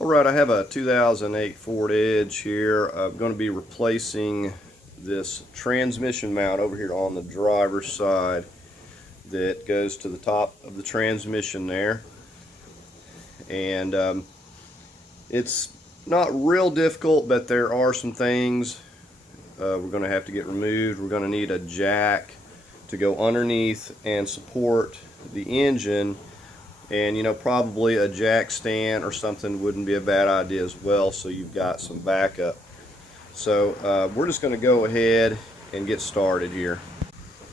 Alright, I have a 2008 Ford Edge here. I'm going to be replacing this transmission mount over here on the driver's side that goes to the top of the transmission there. And it's not real difficult, but there are some things we're going to have to get removed. We're going to need a jack to go underneath and support the engine. And probably a jack stand or something wouldn't be a bad idea as well, so you've got some backup. So we're just going to go ahead and get started here.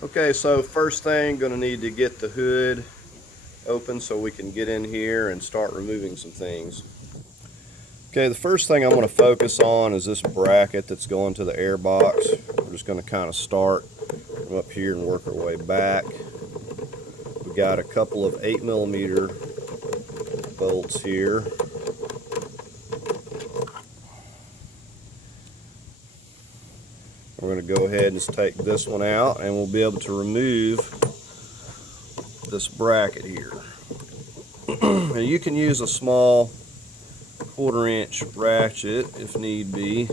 Okay, so first thing, going to need to get the hood open so we can get in here and start removing some things. Okay, the first thing I'm going to focus on is this bracket that's going to the air box. We're just going to kind of start from up here and work our way back. Got a couple of 8mm bolts here. We're going to go ahead and just take this one out, and we'll be able to remove this bracket here. Now you can use a small 1/4-inch ratchet if need be.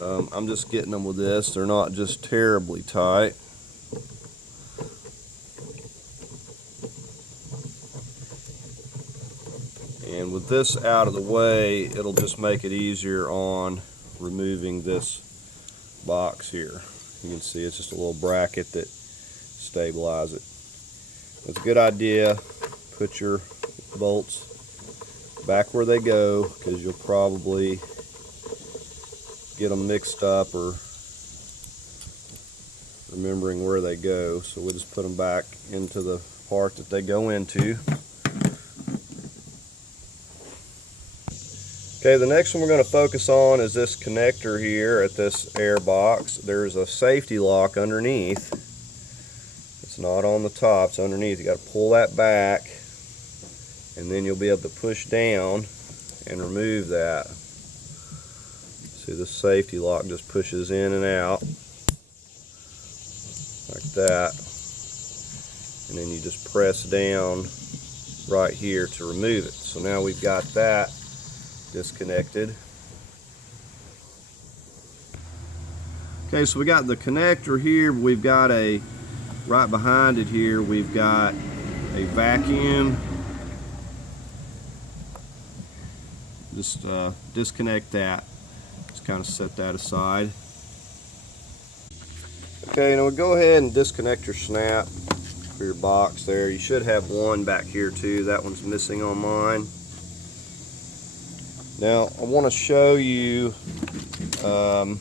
I'm just getting them with this. They're not just terribly tight. And with this out of the way, it'll just make it easier on removing this box here. You can see it's just a little bracket that stabilizes it. It's a good idea. Put your bolts back where they go, because you'll probably get them mixed up or remembering where they go. So we'll just put them back into the part that they go into. Okay, the next one we're going to focus on is this connector here at this air box. There's a safety lock underneath. It's not on the top, it's underneath. You got to pull that back, and then you'll be able to push down and remove that. See, the safety lock just pushes in and out like that, and then you just press down right here to remove it. So now we've got that disconnected. Okay, so we got the connector here. We've got right behind it here, we've got a vacuum. Just disconnect that. Just kind of set that aside. Okay, now we'll go ahead and disconnect your snap for your box there. You should have one back here too. That one's missing on mine. Now I want to show you on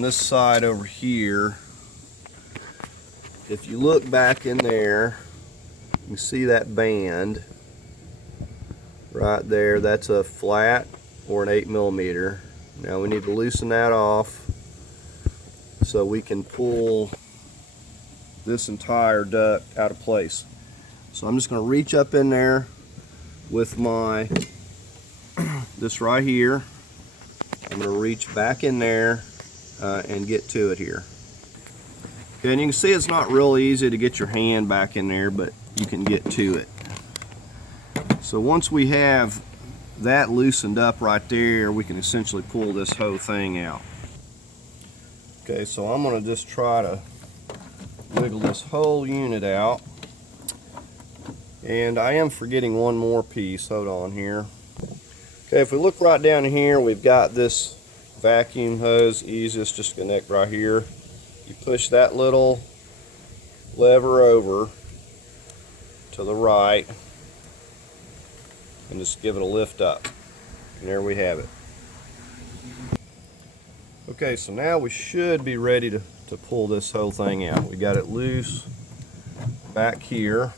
this side over here, if you look back in there, you can see that band right there. That's a flat or an 8mm. Now we need to loosen that off so we can pull this entire duct out of place. So I'm just going to reach up in there with this right here. I'm going to reach back in there and get to it here. Okay, and you can see it's not real easy to get your hand back in there, but you can get to it. So once we have that loosened up right there, we can essentially pull this whole thing out. Okay, so I'm going to just try to wiggle this whole unit out. And I am forgetting one more piece. Hold on here. Okay, if we look right down here, we've got this vacuum hose. Easiest just connect right here. You push that little lever over to the right and just give it a lift up. And there we have it. Okay, so now we should be ready to pull this whole thing out. We got it loose back here.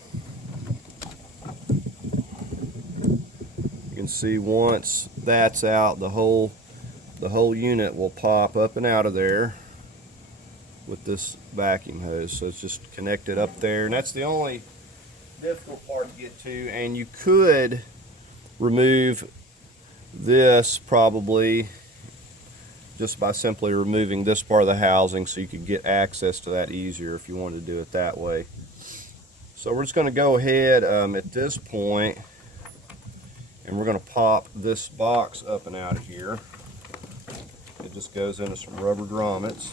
You can see once that's out, the whole unit will pop up and out of there with this vacuum hose. So it's just connected up there, and that's the only difficult part to get to. And you could remove this probably just by simply removing this part of the housing, so you could get access to that easier if you wanted to do it that way. So we're just going to go ahead at this point And we're going to pop this box up and out of here. It just goes into some rubber grommets.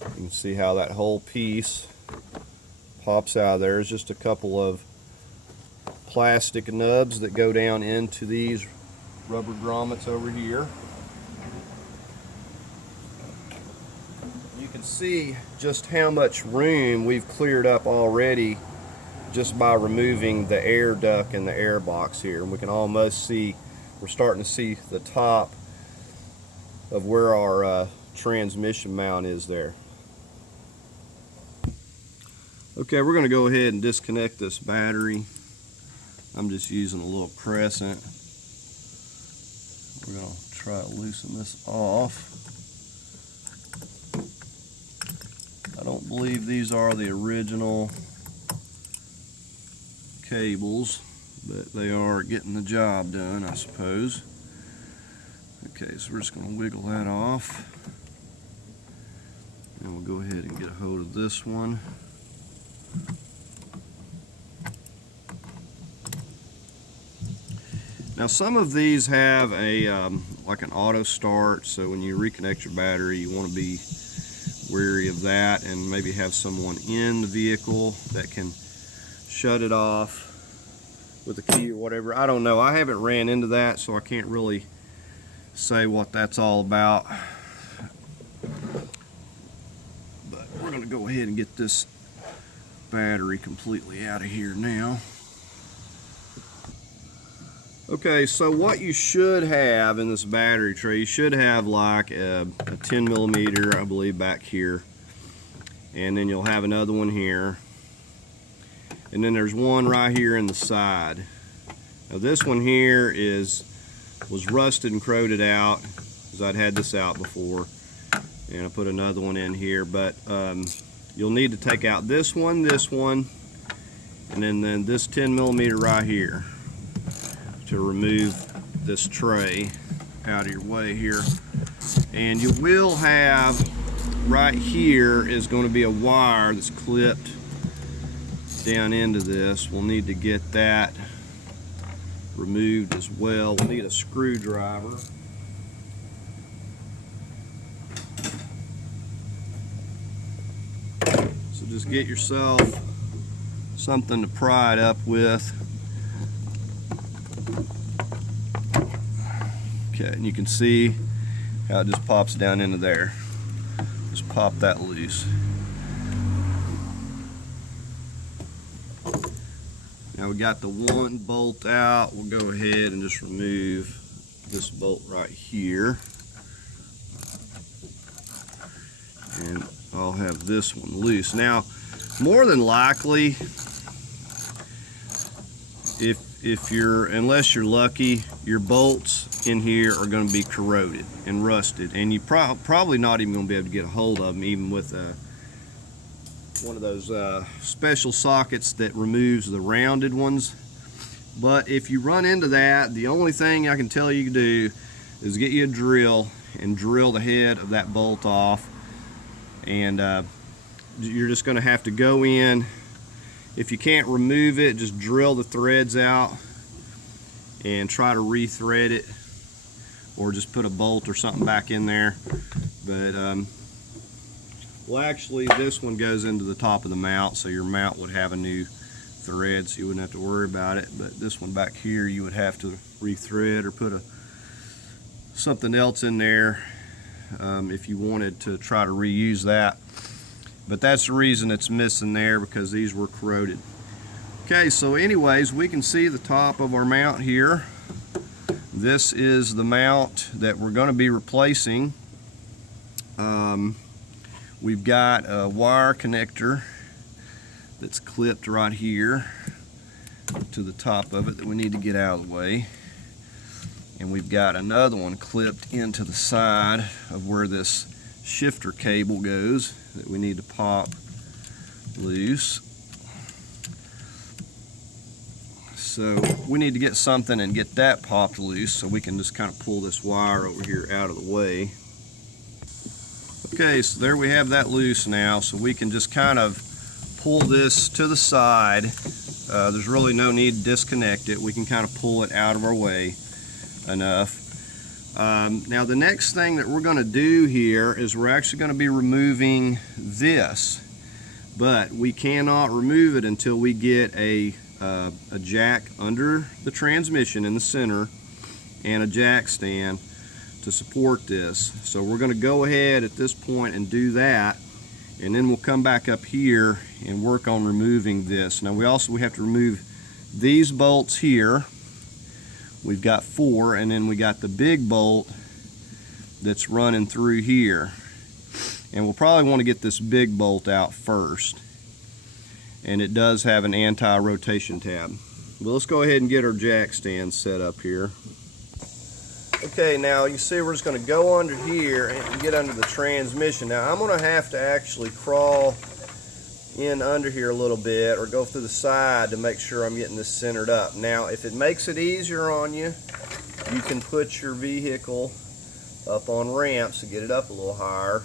You can see how that whole piece pops out of there. There's just a couple of plastic nubs that go down into these rubber grommets over here. You can see just how much room we've cleared up already just by removing the air duct and the air box here. And we can almost see, we're starting to see the top of where our transmission mount is there. Okay, we're going to go ahead and disconnect this battery. I'm just using a little crescent. We're going to try to loosen this off. I don't believe these are the original cables, but they are getting the job done, I suppose. Okay, so we're just going to wiggle that off. And we'll go ahead and get a hold of this one. Now some of these have a like an auto start, so when you reconnect your battery you want to be wary of that and maybe have someone in the vehicle that can shut it off with a key or whatever. I don't know. I haven't ran into that, so I can't really say what that's all about. But we're going to go ahead and get this battery completely out of here now. Okay, so what you should have in this battery tray, you should have like a 10 millimeter, I believe, back here. And then you'll have another one here. And then there's one right here in the side. Now this one here was rusted and corroded out, because I'd had this out before. And I put another one in here, but you'll need to take out this one, and then this 10 millimeter right here to remove this tray out of your way here. And you will have, right here is going to be a wire that's clipped down into this. We'll need to get that removed as well. We'll need a screwdriver. So just get yourself something to pry it up with. Okay, and you can see how it just pops down into there. Just pop that loose. Now we got the one bolt out. We'll go ahead and just remove this bolt right here. And I'll have this one loose. Now, more than likely, unless you're lucky, your bolts in here are going to be corroded and rusted, and you probably not even going to be able to get a hold of them, even with one of those special sockets that removes the rounded ones. But if you run into that, the only thing I can tell you to do is get you a drill and drill the head of that bolt off, and you're just going to have to go in. If you can't remove it, just drill the threads out and try to re-thread it, or just put a bolt or something back in there. But well, actually this one goes into the top of the mount, so your mount would have a new thread, so you wouldn't have to worry about it. But this one back here you would have to re-thread or put something else in there if you wanted to try to reuse that. But that's the reason it's missing there, because these were corroded. Okay, so anyways, we can see the top of our mount here. This is the mount that we're going to be replacing. We've got a wire connector that's clipped right here to the top of it that we need to get out of the way. And we've got another one clipped into the side of where this shifter cable goes that we need to pop loose. So we need to get something and get that popped loose so we can just kind of pull this wire over here out of the way. Okay, so there we have that loose now, so we can just kind of pull this to the side. There's really no need to disconnect it. We can kind of pull it out of our way enough. Now the next thing that we're going to do here is we're actually going to be removing this, but we cannot remove it until we get a jack under the transmission in the center and a jack stand to support this. So we're going to go ahead at this point and do that, and then we'll come back up here and work on removing this. Now we have to remove these bolts here. We've got 4, and then we got the big bolt that's running through here, and we'll probably want to get this big bolt out first, and it does have an anti-rotation tab. But let's go ahead and get our jack stand set up here. Okay, now you see we're just going to go under here and get under the transmission. Now I'm going to have to actually crawl in under here a little bit or go through the side to make sure I'm getting this centered up. Now if it makes it easier on you, you can put your vehicle up on ramps to get it up a little higher,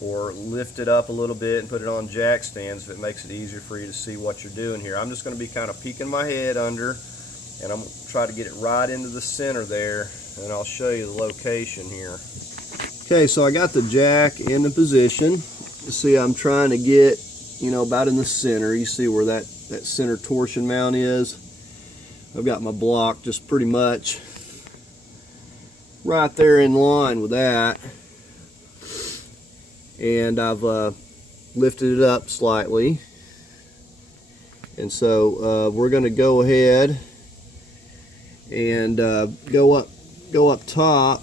or lift it up a little bit and put it on jack stands if it makes it easier for you to see what you're doing here. I'm just going to be kind of peeking my head under, and I'm going to try to get it right into the center there, and I'll show you the location here. Okay, so I got the jack in the position. You see I'm trying to get, about in the center. You see where that center torsion mount is? I've got my block just pretty much right there in line with that, and I've lifted it up slightly, and so we're going to go ahead and go up top,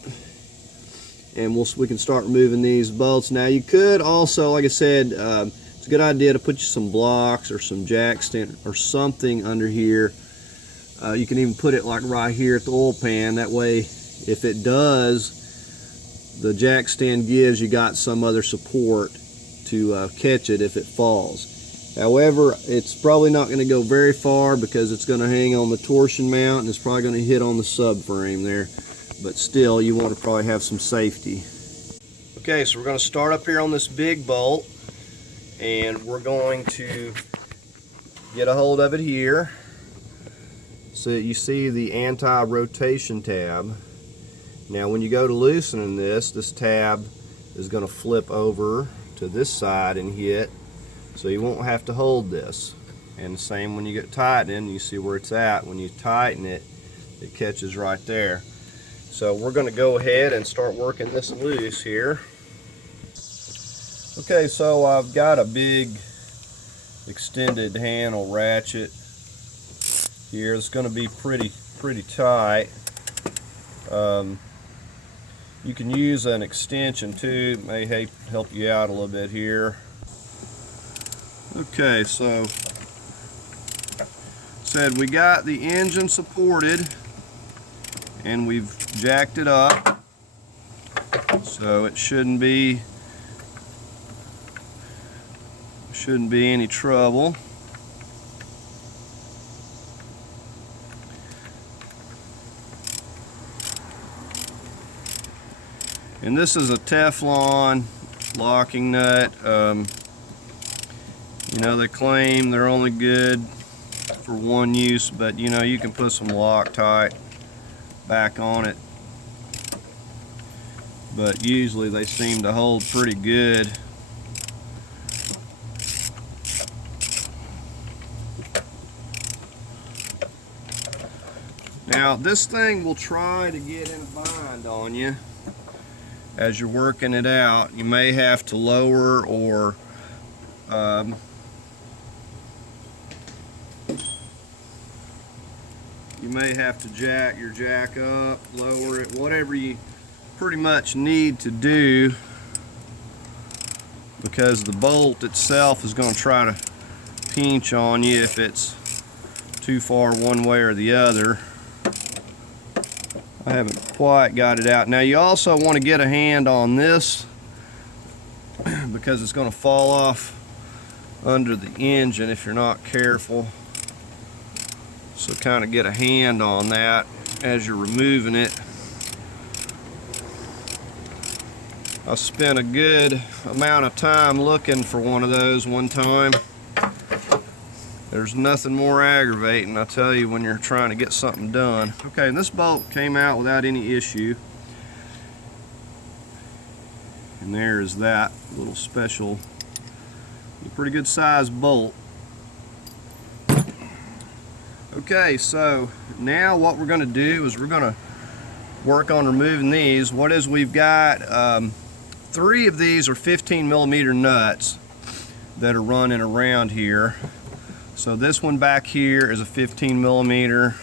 and we can start removing these bolts. Now you could also, like I said, it's a good idea to put you some blocks or some jack stand or something under here. You can even put it like right here at the oil pan. That way, if it does, the jack stand gives, you got some other support to catch it if it falls. However, it's probably not going to go very far because it's going to hang on the torsion mount and it's probably going to hit on the subframe there. But still, you want to probably have some safety. Okay, so we're going to start up here on this big bolt, and we're going to get a hold of it here. So you see the anti-rotation tab. Now when you go to loosening this tab is going to flip over to this side and hit, so you won't have to hold this. And the same when you get tightening, you see where it's at. When you tighten it, it catches right there. So we're going to go ahead and start working this loose here. Okay, so I've got a big extended handle ratchet here. It's going to be pretty tight. You can use an extension too. It may help you out a little bit here. Okay, so said we got the engine supported and we've jacked it up, so it shouldn't be any trouble. And this is a Teflon locking nut. They claim they're only good for one use, but you can put some Loctite back on it. But usually they seem to hold pretty good. Now this thing will try to get in a bind on you as you're working it out. You may have to lower or you may have to jack your jack up, lower it, whatever you pretty much need to do, because the bolt itself is going to try to pinch on you if it's too far one way or the other. I haven't quite got it out. Now you also want to get a hand on this because it's going to fall off under the engine if you're not careful. So kind of get a hand on that as you're removing it. I spent a good amount of time looking for one of those one time. They're There's nothing more aggravating, I tell you, when you're trying to get something done. Okay, and this bolt came out without any issue. And there is that little special, pretty good size bolt. Okay, so now what we're going to do is we're going to work on removing these. What is, we've got 3 of these are 15mm nuts that are running around here. So this one back here is a 15mm,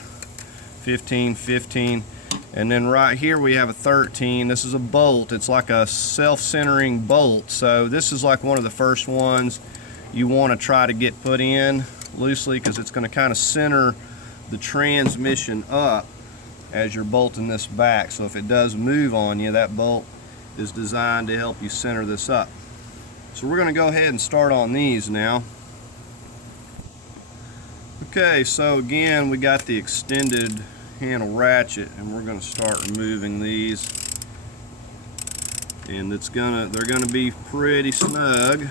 15, and then right here we have a 13. This is a bolt. It's like a self-centering bolt. So this is like one of the first ones you want to try to get put in loosely, because it's going to kind of center the transmission up as you're bolting this back. So if it does move on you, that bolt is designed to help you center this up. So we're going to go ahead and start on these now. Okay, so again, we got the extended handle ratchet, and we're going to start removing these, and they're gonna be pretty snug.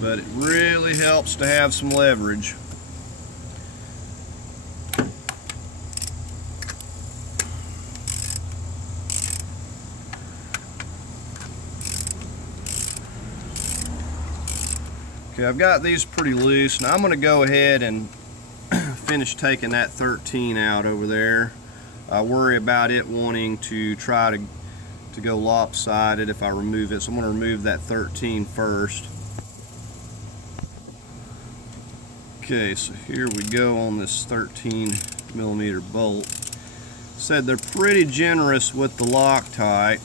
But it really helps to have some leverage. Okay, I've got these pretty loose. Now I'm going to go ahead and finish taking that 13 out over there. I worry about it wanting to try to go lopsided if I remove it, so I'm going to remove that 13 first. Okay, so here we go on this 13mm bolt. Said they're pretty generous with the Loctite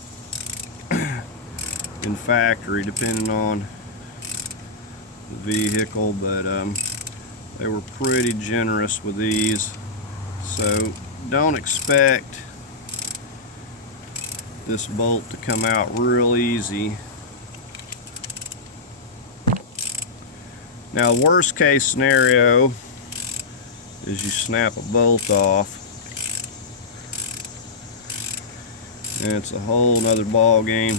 in factory, depending on the vehicle, but they were pretty generous with these. So don't expect this bolt to come out real easy. Now, worst case scenario is you snap a bolt off, and it's a whole nother ball game.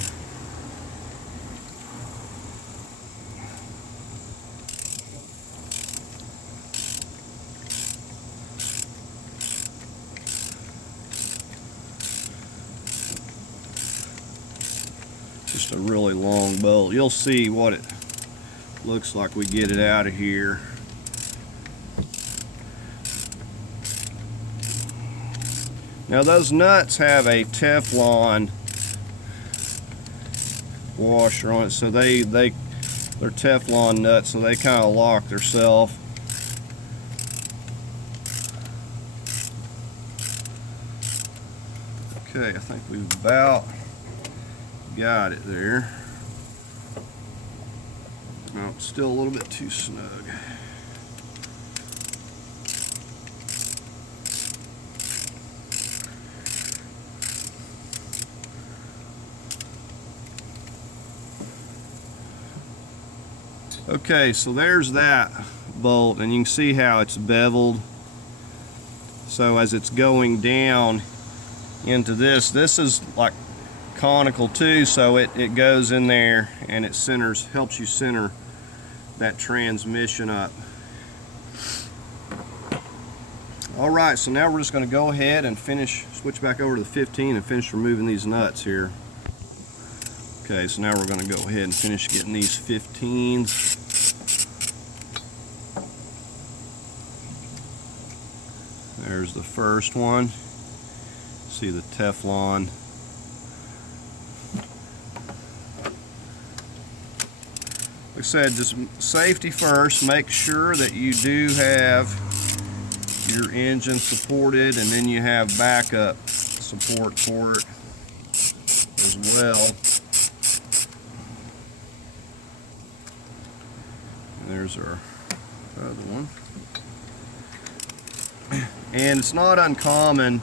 Just a really long bolt. You'll see what it looks like we get it out of here. Now those nuts have a Teflon washer on it, so they're Teflon nuts, so they kind of lock themselves. Okay, I think we've about got it there. No, it's still a little bit too snug. Okay, so there's that bolt, and you can see how it's beveled. So as it's going down into this is like conical too, so it goes in there and it centers, helps you center that transmission up. Alright, so now we're just going to go ahead and switch back over to the 15 and finish removing these nuts here. Okay, so now we're going to go ahead and finish getting these 15s. There's the first one. See the Teflon. Like I said, just safety first. Make sure that you do have your engine supported, and then you have backup support for it as well. And there's our other one. And it's not uncommon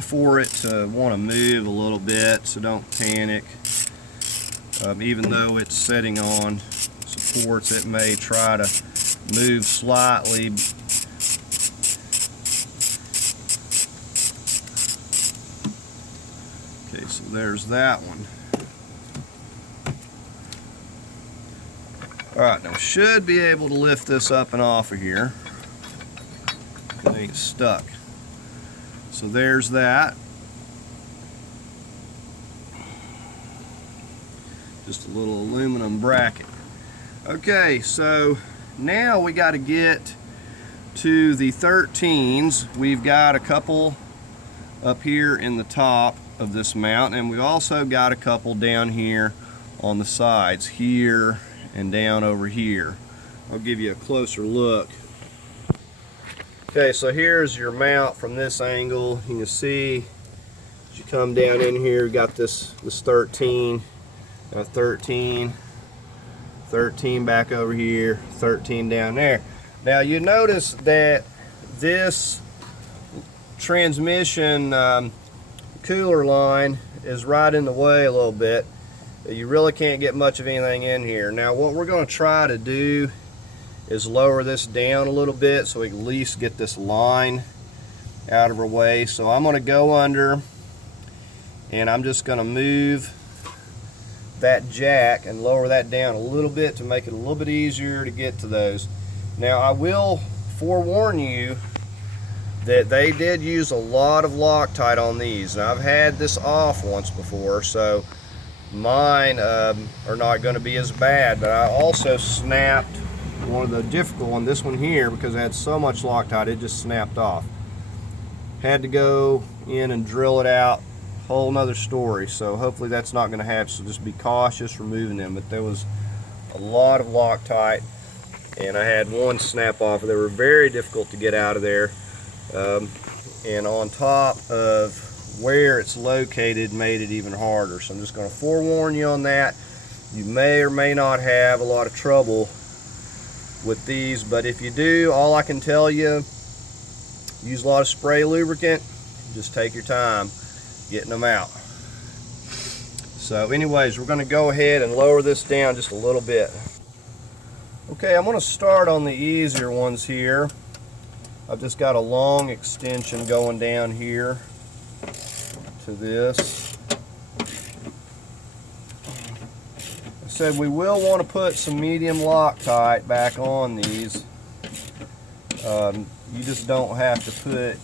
for it to want to move a little bit, so don't panic. Even though it's sitting on supports, it may try to move slightly. Okay, so there's that one. Alright, now should be able to lift this up and off of here. It ain't stuck. So there's that. Just a little aluminum bracket. Okay, so now we got to get to the 13s. We've got a couple up here in the top of this mount, and we've also got a couple down here on the sides, here and down over here. I'll give you a closer look. Okay, so here's your mount from this angle. You can see as you come down in here, you got this 13, 13, 13 back over here, 13 down there. Now you notice that this transmission cooler line is right in the way a little bit. You really can't get much of anything in here. Now what we're going to try to do is lower this down a little bit so we can at least get this line out of our way. So I'm going to go under and I'm just going to move that jack and lower that down a little bit to make it a little bit easier to get to those. Now I will forewarn you that they did use a lot of Loctite on these. Now I've had this off once before, so mine are not going to be as bad, but I also snapped one of the difficult one, this one here, because it had so much Loctite it just snapped off. Had to go in and drill it out, whole nother story. So hopefully that's not going to happen, so just be cautious removing them. But there was a lot of Loctite and I had one snap off. They were very difficult to get out of there, and on top of where it's located made it even harder. So I'm just going to forewarn you on that. You may or may not have a lot of trouble with these, but if you do, all I can tell you, use a lot of spray lubricant, just take your time getting them out. So anyways, we're going to go ahead and lower this down just a little bit. Okay, I'm going to start on the easier ones here. I've just got a long extension going down here to this. I said we will want to put some medium Loctite back on these. You just don't have to put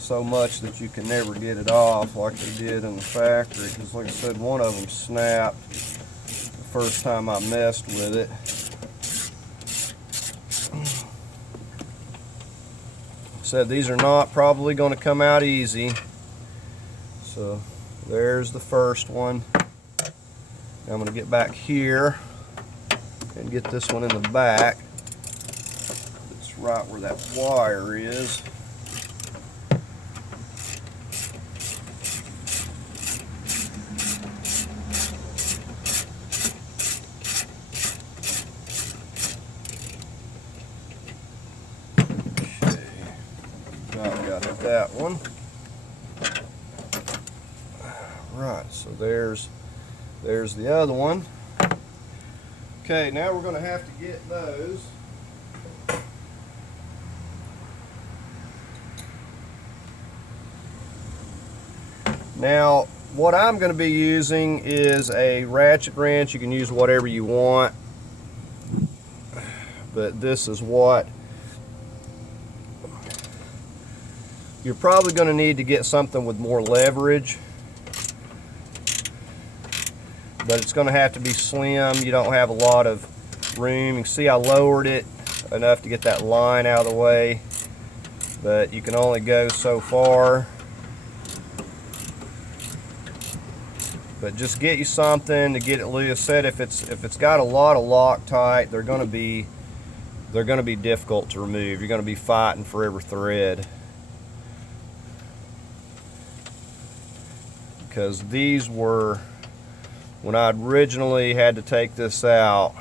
so much that you can never get it off like they did in the factory, because like I said, one of them snapped the first time I messed with it. Said these are not probably going to come out easy. So there's the first one. Now I'm going to get back here and get this one in the back. It's right where that wire is. Got that one. Right, so there's the other one. Okay, now we're going to have to get those. Now, what I'm going to be using is a ratchet wrench. You can use whatever you want, but this is what you're probably going to need to get something with more leverage, but it's going to have to be slim. You don't have a lot of room. You can see I lowered it enough to get that line out of the way, but you can only go so far. But just get you something to get it loose. Said if it's got a lot of Loctite, they're going to be difficult to remove. You're going to be fighting for every thread. Because these were, when I originally had to take this out,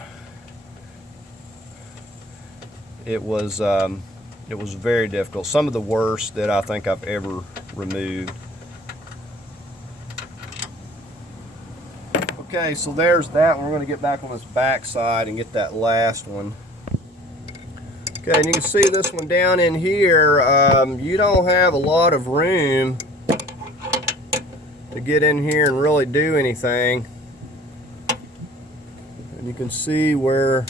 it was very difficult. Some of the worst that I think I've ever removed. Okay, so there's that one. We're going to get back on this back side and get that last one. Okay, and you can see this one down in here. You don't have a lot of room to get in here and really do anything. And you can see where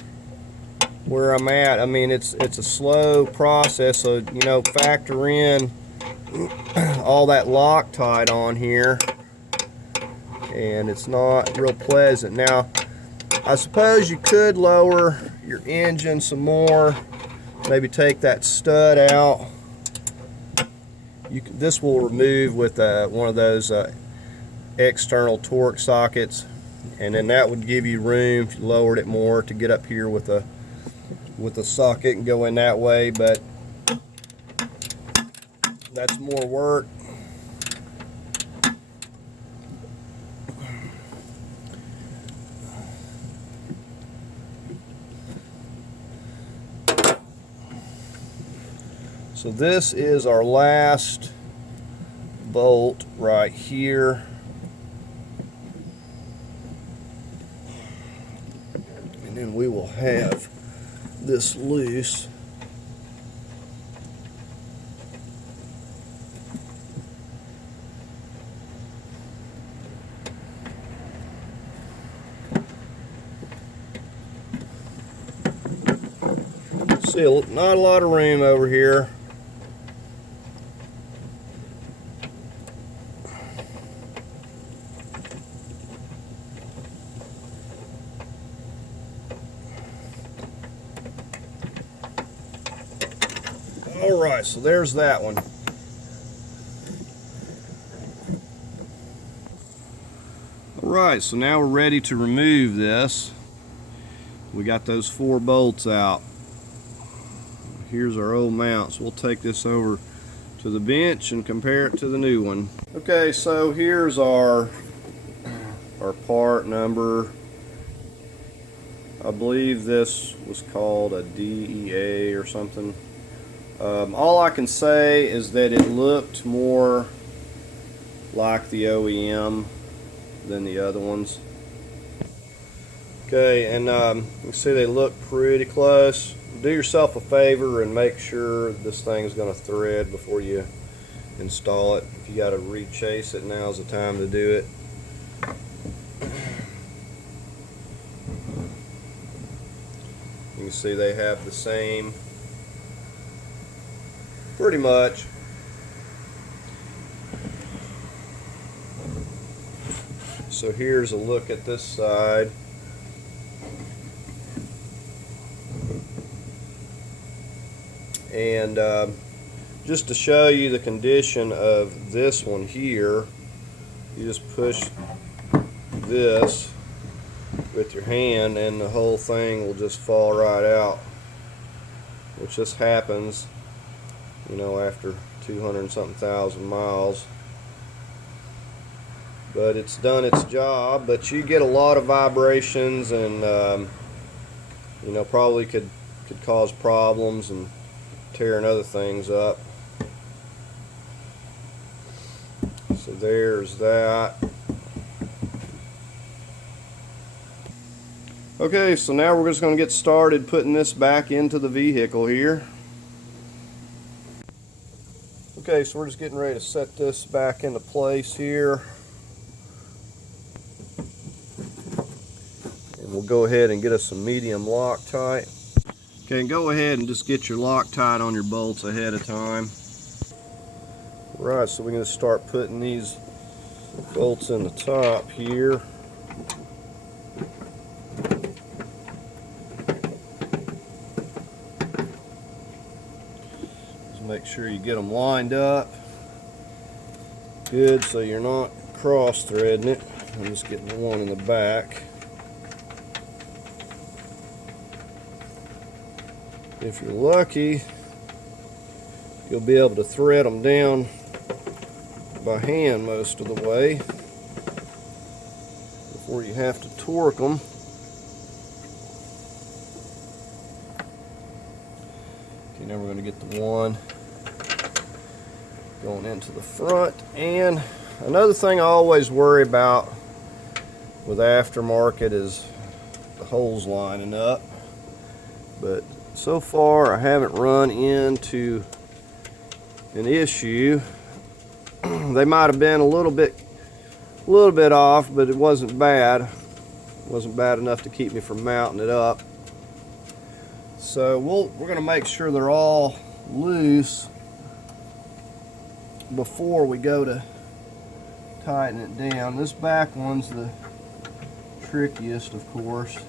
I'm at. I mean, it's a slow process, so you know, factor in all that Loctite on here, and it's not real pleasant. Now, I suppose you could lower your engine some more, maybe take that stud out. This will remove with one of those external torque sockets, and then that would give you room if you lowered it more to get up here with a socket and go in that way, but that's more work. So this is our last bolt right here. And then we will have this loose. See, not a lot of room over here. Alright, so there's that one. Alright, so now we're ready to remove this. We got those 4 bolts out. Here's our old mount, so we'll take this over to the bench and compare it to the new one. Okay, so here's our part number. I believe this was called a DEA or something. All I can say is that it looked more like the OEM than the other ones. Okay, and you can see they look pretty close. Do yourself a favor and make sure this thing's going to thread before you install it. If you got to re-chase it, now's the time to do it. You can see they have the same, pretty much. So here's a look at this side. And just to show you the condition of this one here, you just push this with your hand and the whole thing will just fall right out, which just happens, you know, after 200 and something thousand miles. But it's done its job. But you get a lot of vibrations, and you know, probably could cause problems and tearing other things up. So there's that. Okay, so now we're just going to get started putting this back into the vehicle here. Okay, so we're just getting ready to set this back into place here. And we'll go ahead and get us some medium Loctite. Okay, and go ahead and just get your Loctite on your bolts ahead of time. Right, so we're going to start putting these bolts in the top here. Just make sure you get them lined up good so you're not cross-threading it. I'm just getting the one in the back. If you're lucky, you'll be able to thread them down by hand most of the way before you have to torque them. Okay, now we're going to get the one going into the front. And another thing I always worry about with aftermarket is the holes lining up. But so far I haven't run into an issue. They might have been a little bit A little bit off, but it wasn't bad. It wasn't bad enough to keep me from mounting it up. So we're going to make sure they're all loose before we go to tighten it down. This back one's the trickiest, of course.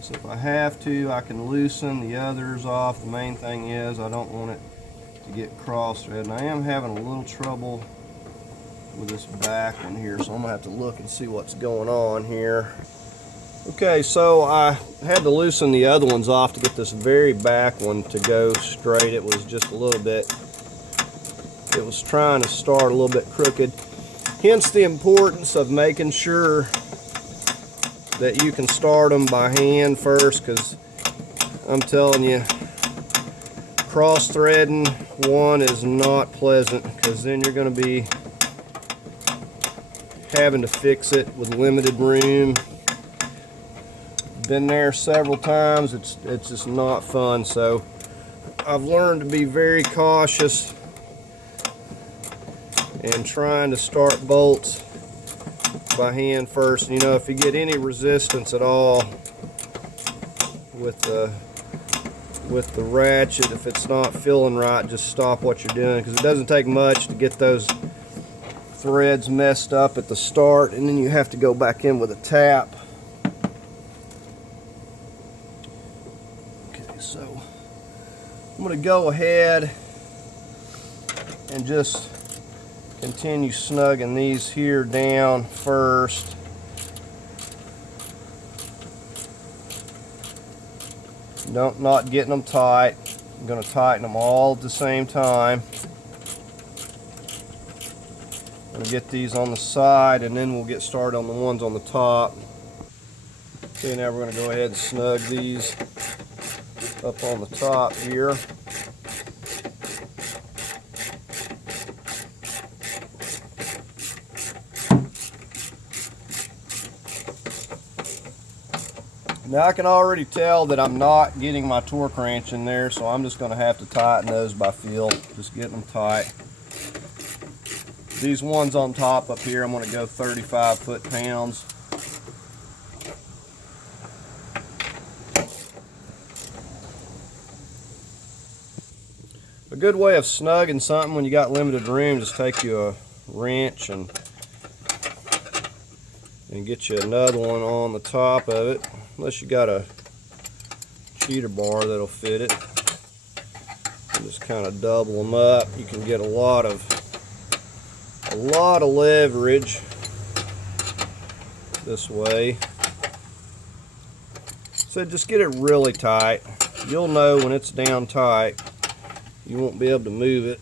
So if I have to, I can loosen the others off. The main thing is I don't want it to get cross-threaded. And I am having a little trouble with this back one here, so I'm gonna have to look and see what's going on here. Okay, so I had to loosen the other ones off to get this very back one to go straight. It was just a little bit, it was trying to start a little bit crooked. Hence the importance of making sure that you can start them by hand first, because I'm telling you, cross-threading one is not pleasant, because then you're going to be having to fix it with limited room. Been there several times. It's just not fun. So I've learned to be very cautious and trying to start bolts by hand first. You know, if you get any resistance at all with the ratchet, if it's not feeling right, just stop what you're doing, because it doesn't take much to get those threads messed up at the start, and then you have to go back in with a tap. Okay, so I'm going to go ahead and just continue snugging these here down first. Not getting them tight. I'm going to tighten them all at the same time. I'm going to get these on the side, and then we'll get started on the ones on the top. Okay, now we're going to go ahead and snug these up on the top here. Now I can already tell that I'm not getting my torque wrench in there, so I'm just going to have to tighten those by feel, just getting them tight. These ones on top up here, I'm going to go 35 foot-pounds. A good way of snugging something when you got limited room, just take you a wrench and get you another one on the top of it. Unless you got a cheater bar that'll fit it. And just kind of double them up. You can get a lot of leverage this way. So just get it really tight. You'll know when it's down tight. You won't be able to move it.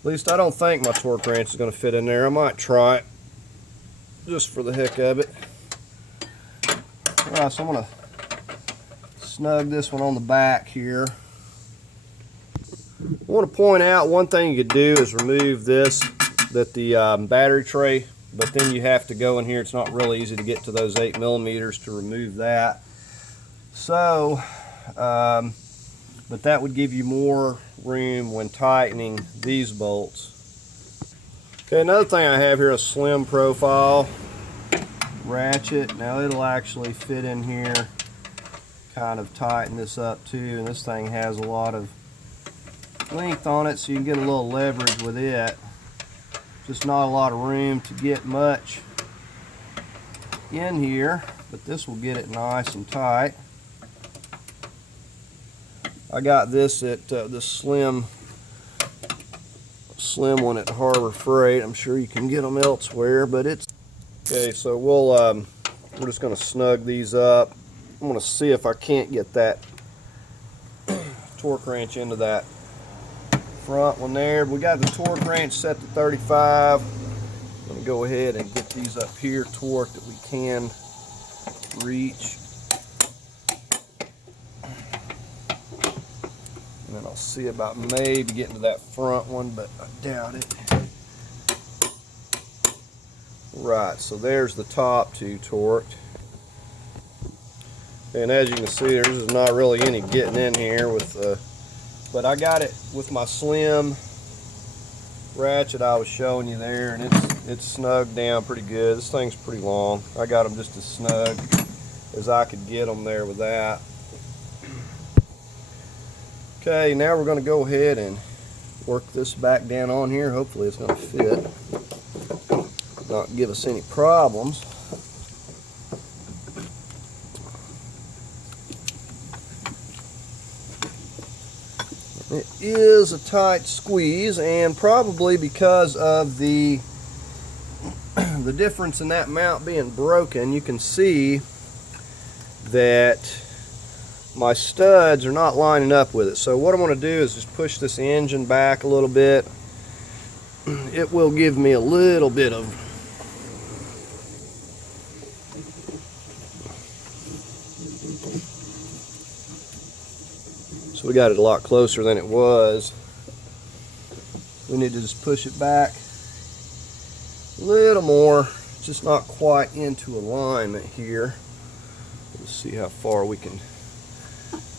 At least I don't think my torque wrench is going to fit in there. I might try it just for the heck of it. Alright, so I'm going to snug this one on the back here. I want to point out one thing you could do is remove this, the battery tray, but then you have to go in here. It's not really easy to get to those 8mm to remove that. So, but that would give you more room when tightening these bolts. Okay, another thing I have here, a slim profile ratchet. Now it'll actually fit in here, kind of tighten this up too, and this thing has a lot of length on it, so you can get a little leverage with it. Just not a lot of room to get much in here, but this will get it nice and tight. I got this at this slim one at Harbor Freight. I'm sure you can get them elsewhere, but it's okay. So we're just going to snug these up. I'm going to see if I can't get that torque wrench into that front one there. We got the torque wrench set to 35. I'm going to go ahead and get these up here torqued that we can reach. then I'll see about maybe getting to that front one, but I doubt it. Right, so there's the top two torqued. And as you can see, there's not really any getting in here with but I got it with my slim ratchet I was showing you there, and it's snugged down pretty good. This thing's pretty long. I got them just as snug as I could get them there with that. Okay, now we're going to go ahead and work this back down on here. Hopefully it's going to fit, not give us any problems. It is a tight squeeze, and probably because of the difference in that mount being broken, you can see that my studs are not lining up with it. So what I'm going to do is just push this engine back a little bit. It will give me a little bit of so we got it a lot closer than it was. We need to just push it back a little more, just not quite into alignment here. Let's see how far we can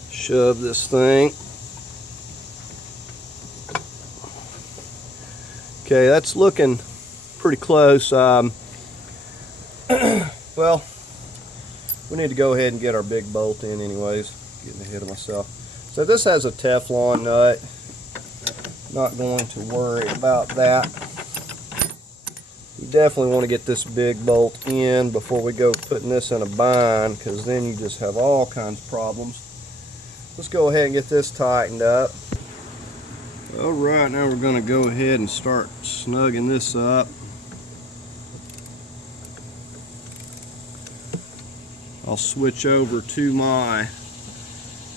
shove this thing. Okay, that's looking pretty close. Well, we need to go ahead and get our big bolt in anyways. Getting ahead of myself. So this has a Teflon nut. Not going to worry about that. You definitely want to get this big bolt in before we go putting this in a bind, because then you just have all kinds of problems. Let's go ahead and get this tightened up. Alright, now we're going to go ahead and start snugging this up. I'll switch over to my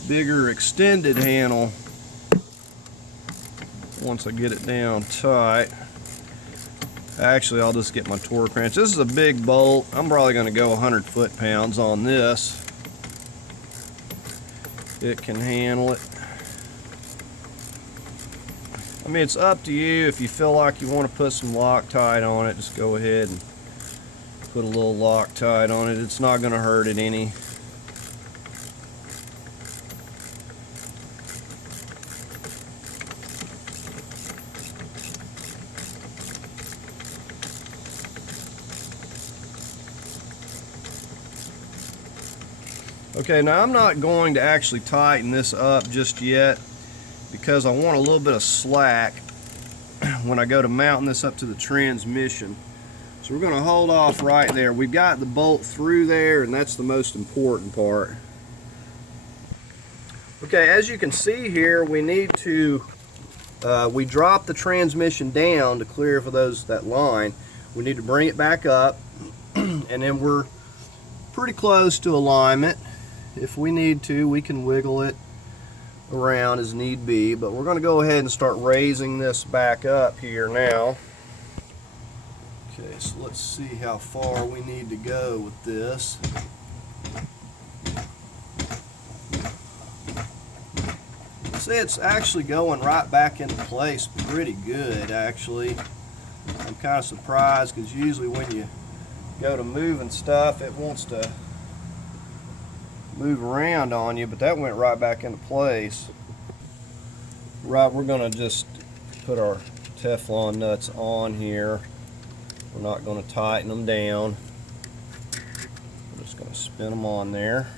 bigger extended handle once I get it down tight. Actually, I'll just get my torque wrench. This is a big bolt. I'm probably going to go 100 foot-pounds on this. It can handle it. I mean, it's up to you. If you feel like you want to put some Loctite on it, just go ahead and put a little Loctite on it. It's not going to hurt it any. Okay, now I'm not going to actually tighten this up just yet because I want a little bit of slack when I go to mounting this up to the transmission. So we're going to hold off right there. We've got the bolt through there, and that's the most important part. Okay, as you can see here, we need to we dropped the transmission down to clear for that line. We need to bring it back up, and then we're pretty close to alignment. If we need to, we can wiggle it around as need be, but we're going to go ahead and start raising this back up here now. Okay, so let's see how far we need to go with this. See, it's actually going right back into place pretty good, actually. I'm kind of surprised because usually when you go to moving stuff, it wants to move around on you, but that went right back into place. Right, we're going to just put our Teflon nuts on here. We're not going to tighten them down. We're just going to spin them on there.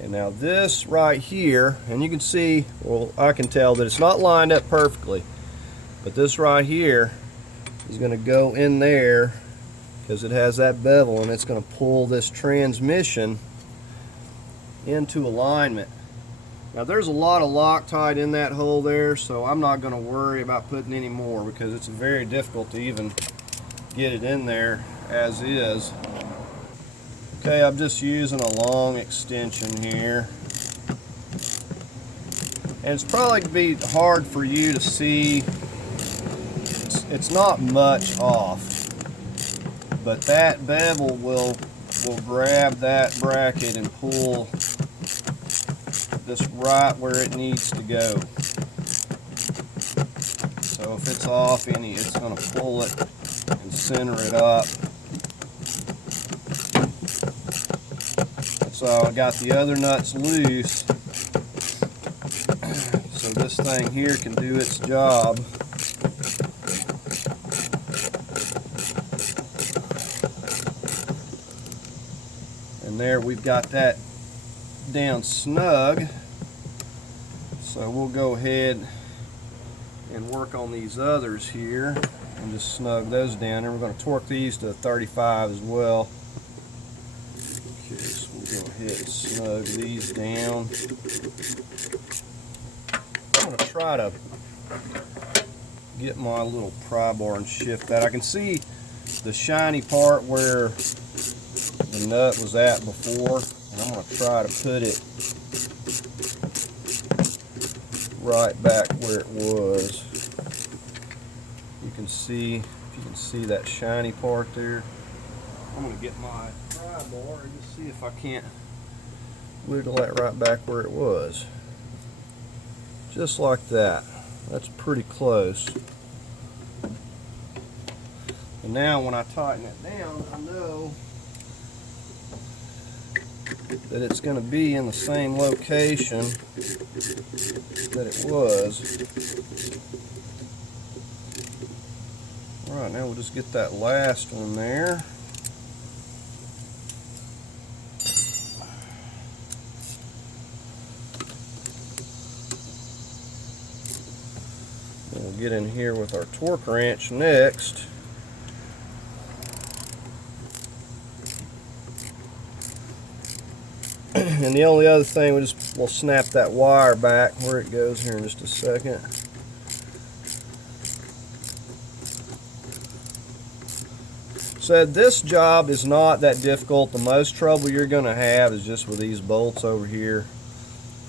And now this right here, and you can see, well, I can tell that it's not lined up perfectly, but this right here is going to go in there because it has that bevel, and it's going to pull this transmission into alignment. Now there's a lot of Loctite in that hole there, so I'm not going to worry about putting any more because it's very difficult to even get it in there as is. Okay, I'm just using a long extension here. And it's probably going to be hard for you to see. It's not much off, but that bevel will we'll grab that bracket and pull this right where it needs to go. So if it's off any, it's going to pull it and center it up. So I got the other nuts loose, so this thing here can do its job. And there we've got that down snug. So we'll go ahead and work on these others here and just snug those down. And we're going to torque these to 35 as well. Okay, so we'll go ahead and snug these down. I'm going to try to get my little pry bar and shift that. I can see the shiny part where the nut was at before, and I'm going to try to put it right back where it was. You can see, if you can see that shiny part there. I'm going to get my pry bar and just see if I can't wiggle that right back where it was. Just like that. That's pretty close. And now when I tighten it down, I know that it's going to be in the same location that it was. Alright, now we'll just get that last one there. We'll get in here with our torque wrench next. And the only other thing, we'll snap that wire back where it goes here in just a second. So this job is not that difficult. The most trouble you're going to have is just with these bolts over here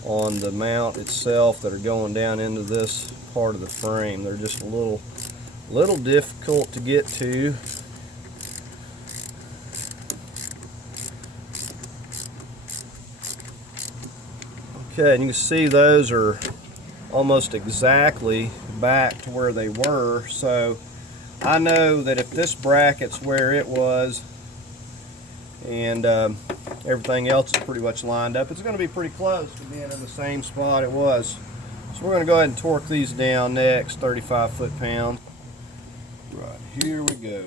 on the mount itself that are going down into this part of the frame. They're just a little difficult to get to. Okay, and you can see those are almost exactly back to where they were. So I know that if this bracket's where it was and everything else is pretty much lined up, it's going to be pretty close to being in the same spot it was. So we're going to go ahead and torque these down next, 35 foot-pounds. Right, here we go.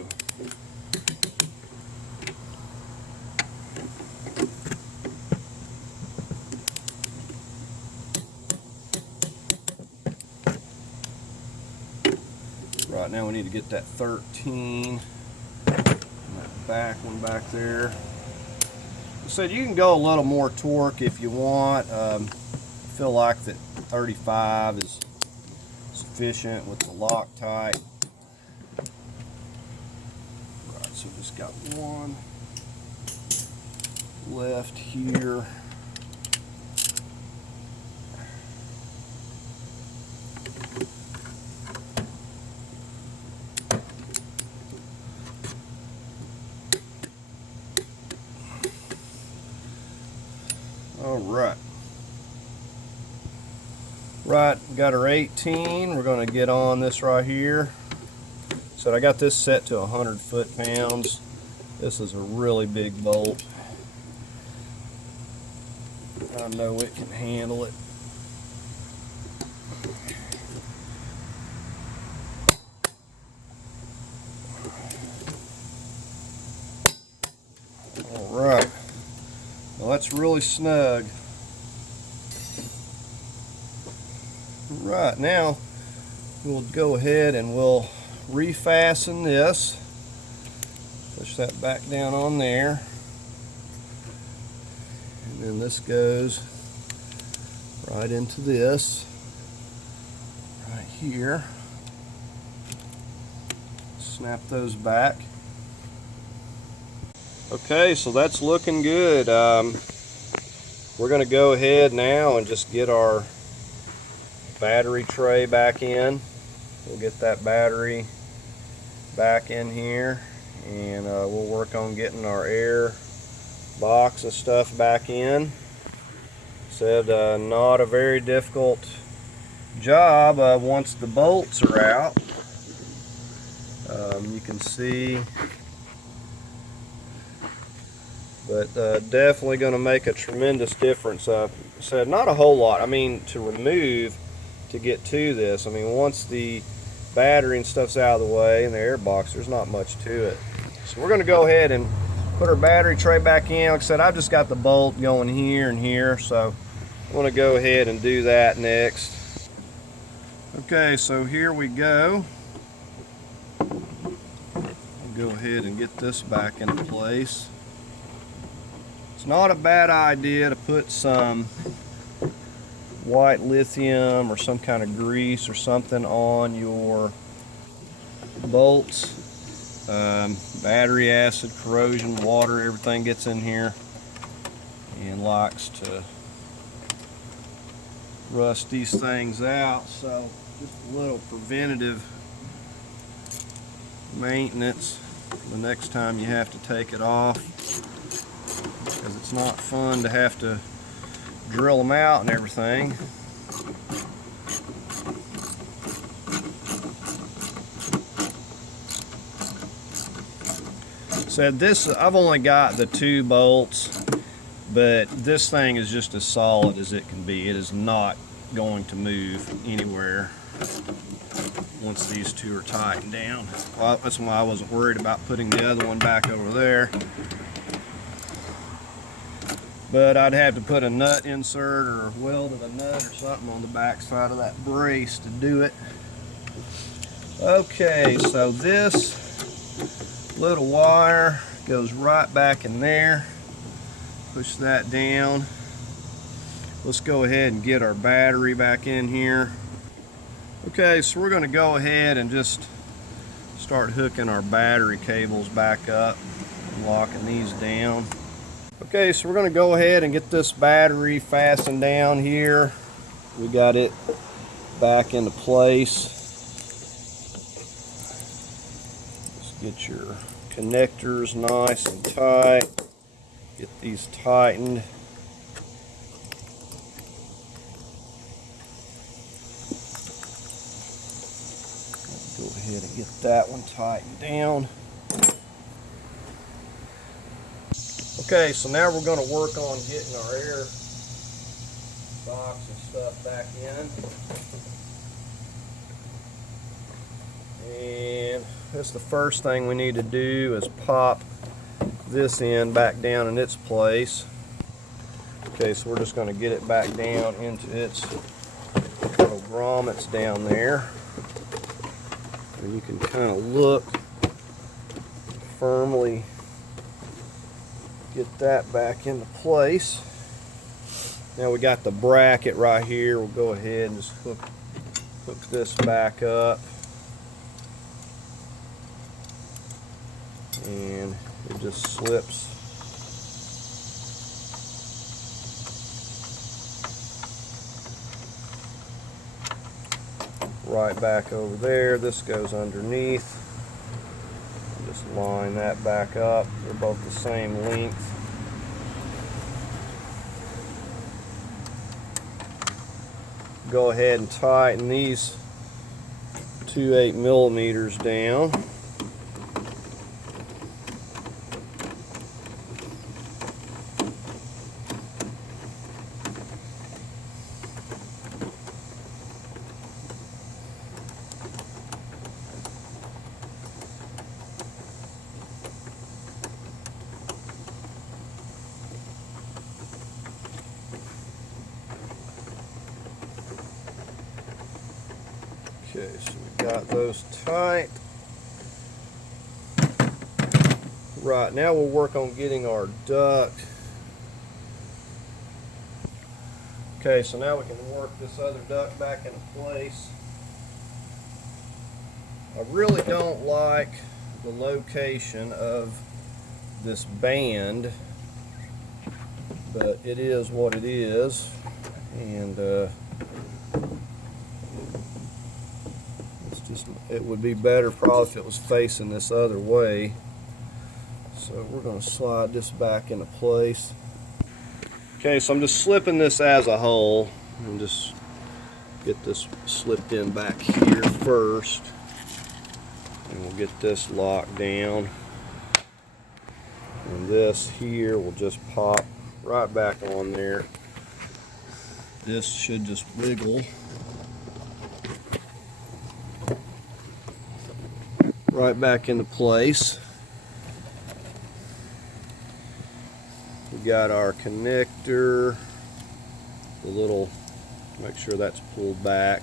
Right now we need to get that 13, and that back one back there. So you can go a little more torque if you want. I feel like that 35 is sufficient with the Loctite. Right, so just got one left here. Right, got our 18. We're going to get on this right here. So I got this set to 100 foot-pounds. This is a really big bolt. I know it can handle it. All right. Well, that's really snug. Right, now we'll go ahead and we'll refasten this. Push that back down on there. And then this goes right into this right here. Snap those back. Okay, so that's looking good. We're going to go ahead now and just get our battery tray back in. We'll get that battery back in here, and we'll work on getting our air box and stuff back in. Said not a very difficult job once the bolts are out. You can see, but definitely going to make a tremendous difference. Said not a whole lot. I mean, to remove, to get to this, I mean, once the battery and stuff's out of the way and the air box, there's not much to it. So we're going to go ahead and put our battery tray back in. Like I said, I've just got the bolt going here and here, so I'm going to go ahead and do that next. Okay, so here we go. I'll go ahead and get this back into place. It's not a bad idea to put some white lithium or some kind of grease or something on your bolts. Battery acid, corrosion, water, everything gets in here and likes to rust these things out. So just a little preventative maintenance the next time you have to take it off, because it's not fun to have to drill them out and everything. Said this, I've only got the 2 bolts, but this thing is just as solid as it can be. It is not going to move anywhere once these 2 are tightened down. Well, that's why I wasn't worried about putting the other one back over there. But I'd have to put a nut insert or welded a nut or something on the back side of that brace to do it. Okay, so this little wire goes right back in there. Push that down. Let's go ahead and get our battery back in here. Okay, so we're going to go ahead and just start hooking our battery cables back up and locking these down. Okay, so we're going to go ahead and get this battery fastened down here. We got it back into place. Let's get your connectors nice and tight. Get these tightened. Go ahead and get that one tightened down. Okay, so now we're going to work on getting our air box and stuff back in. And that's the first thing we need to do is pop this end back down in its place. Okay, so we're just going to get it back down into its little grommets down there. And you can kind of look firmly. Get that back into place. Now we got the bracket right here. We'll go ahead and just hook this back up. And it just slips right back over there. This goes underneath. Just line that back up. They're both the same length. Go ahead and tighten these 2 8mm down. Okay, so we got those tight. Right, now we'll work on getting our duct. Okay, so now we can work this other duct back into place. I really don't like the location of this band, but it is what it is. And it would be better probably if it was facing this other way. So we're going to slide this back into place. Okay, so I'm just slipping this as a whole and just get this slipped in back here first, and we'll get this locked down, and this here will just pop right back on there. This should just wiggle right back into place. We got our connector, the little, make sure that's pulled back,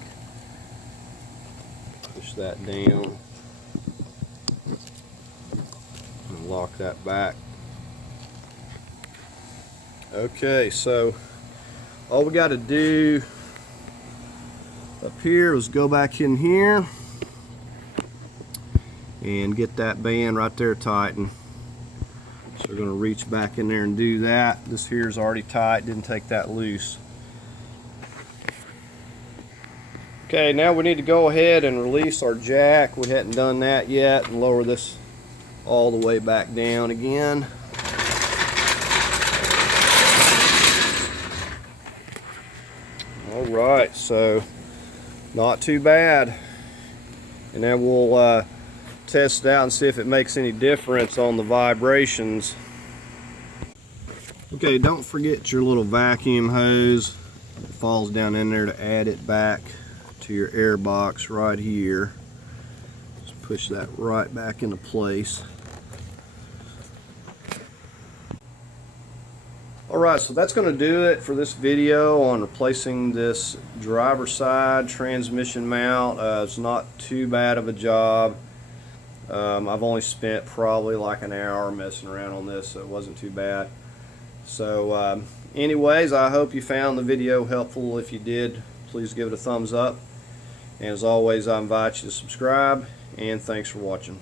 push that down and lock that back. Okay, so all we got to do up here is go back in here and get that band right there tightened. So we're going to reach back in there and do that. This here is already tight, didn't take that loose. Okay, now we need to go ahead and release our jack. We hadn't done that yet, and lower this all the way back down again. Alright, so not too bad. And then we'll test it out and see if it makes any difference on the vibrations. Okay, don't forget your little vacuum hose. It falls down in there to add it back to your air box right here. Just push that right back into place. Alright, so that's going to do it for this video on replacing this driver's side transmission mount. It's not too bad of a job. I've only spent probably like an hour messing around on this, so it wasn't too bad. So anyways, I hope you found the video helpful. If you did, please give it a thumbs up. And as always, I invite you to subscribe, and thanks for watching.